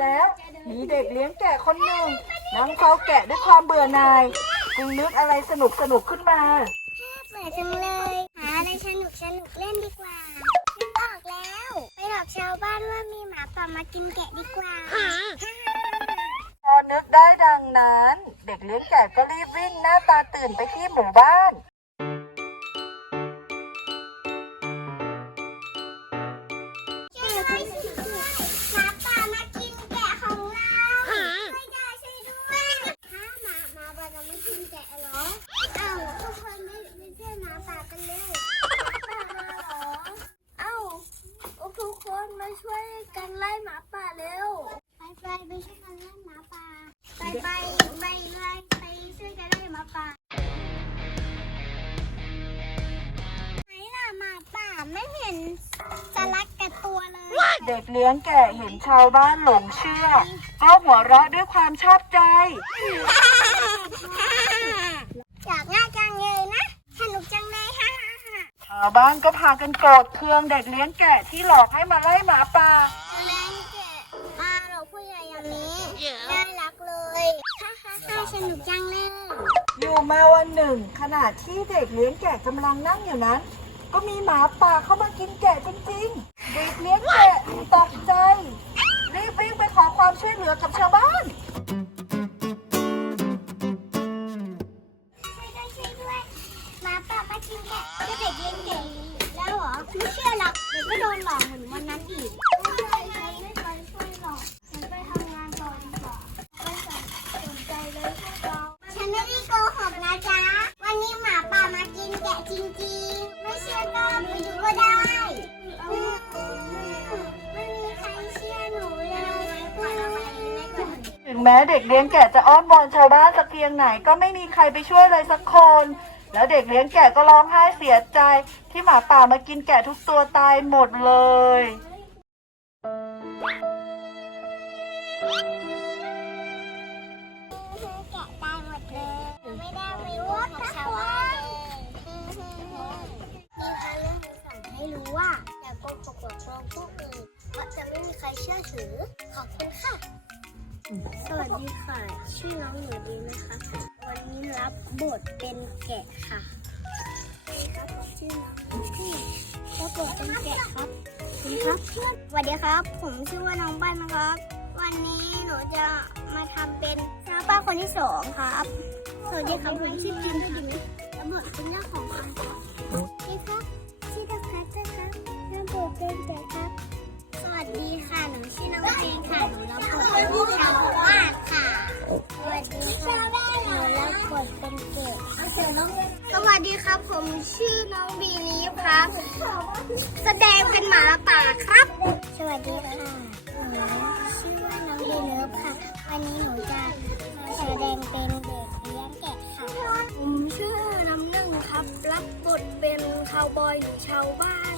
แล้วมีเด็กเลี้ยงแกะคนหนึ่งนั่งเฝ้าแกะด้วยความเบื่อหน่ายจึงนึกอะไรสนุกสนุกๆขึ้นมาเปิดจังเลย หาอะไรสนุกสนุกเล่นดีกว่านึกออกแล้ว ไปหลอกชาวบ้านว่ามีหมาป่ามากินแกะดีกว่าพอนึกได้ดังนั้น เด็กเลี้ยงแกะก็รีบวิ่งหน้าตาตื่นไปที่หมู่บ้าน หมาหมาป่าจะไม่กินแกะเหรออ้าวทุกคนไม่ไม่ช่วยหมาป่ากันเลยหมาป่ามาเหรอเอ้าทุกคนมาช่วยกันไล่หมาป่าเร็วไปไปไปช่วยกันไล่หมาป่าไปไป เลยเด็กเลี้ยงแกะเห็นชาวบ้านหลงเชื่อ ก็หัวเราะด้วยความชอบใจ อยากง่ายจังเลยนะ สนุกจังเลยฮ่าฮ่าฮ่าชาวบ้านก็พากันโกรธเคืองเด็กเลี้ยงแกะที่หลอกให้มาไล่หมาป่าแรงแกะมาเราผู้ใหญ่อย่างนี้น่ารักเลยฮ่าฮ่าฮ่าสนุกจังเลยอยู่มาวันหนึ่ง ขณะที่เด็กเลี้ยงแกะกำลังนั่งอยู่นั้น ก็มีหมาป่าเข้ามากินแกะจริงๆ เด็กเลี้ยง มาป่ามากินแกะก็เด็กเลี้ยงแกะแล้วเหรอไม่เชื่อหรอกเดี๋ยวก็โดนหลอกเหมือนวันนั้นอีกไม่ใช่ฉันไม่ไปช่วยหรอกฉันไปทำงานต่อดีกว่าไม่สนใจเลยพวกเราฉันไม่ได้โกหกนะจ๊ะวันนี้หมาป่ามากินแกะจริงๆ ไม่เชื่อก็ไปดูก็ได้ไม่มีใครเชื่อหนูเลยปล่อยเอาไว้ในก่อนถึงแม้เด็กเลี้ยงแกะจะอ้อนวอนชาวบ้านสักเพียงไหนก็ไม่มีใครไปช่วยเลยสักคน แล้วเด็กเลี้ยงแกะก็ร้องไห้เสียใจที่หมาป่ามากินแกะทุกตัวตายหมดเลย แกะตายหมดเลย ไม่ได้ไปพูดกับชาวบ้านเลยมีการเรื่องคำสั่งให้รู้ว่า อย่าโกหกหลอกลวงผู้อื่นเพราะจะไม่มีใครเชื่อถือ ขอบคุณค่ะ สวัสดีค่ะ ชื่อน้องหนูดีนะคะ วันนี้รับบทเป็นแกะค่ะครับชื่อน้องพี่รับบทเป็นแกะครับคุณครับสวัสดีครับ ผมชื่อว่าน้องบ้านนะครับ วันนี้หนูจะมาทำเป็นน้าป้าคนที่สองครับ สวัสดีครับผมชื่อจินผู้หญิงรับบทเป็นเจ้าของบ้าน วัสดีครับ ผมชื่อน้องบีลีฟครับ แสดงเป็นหมาป่าครับ สวัสดีค่ะหนูชื่อว่าน้องบีเลิฟค่ะ วันนี้หนูจะมาแสดงเป็นเด็กเลี้ยงแกะค่ะ ผมชื่อน้ำหนึ่งครับ รับบทเป็นคาวบอยหรือชาวบ้าน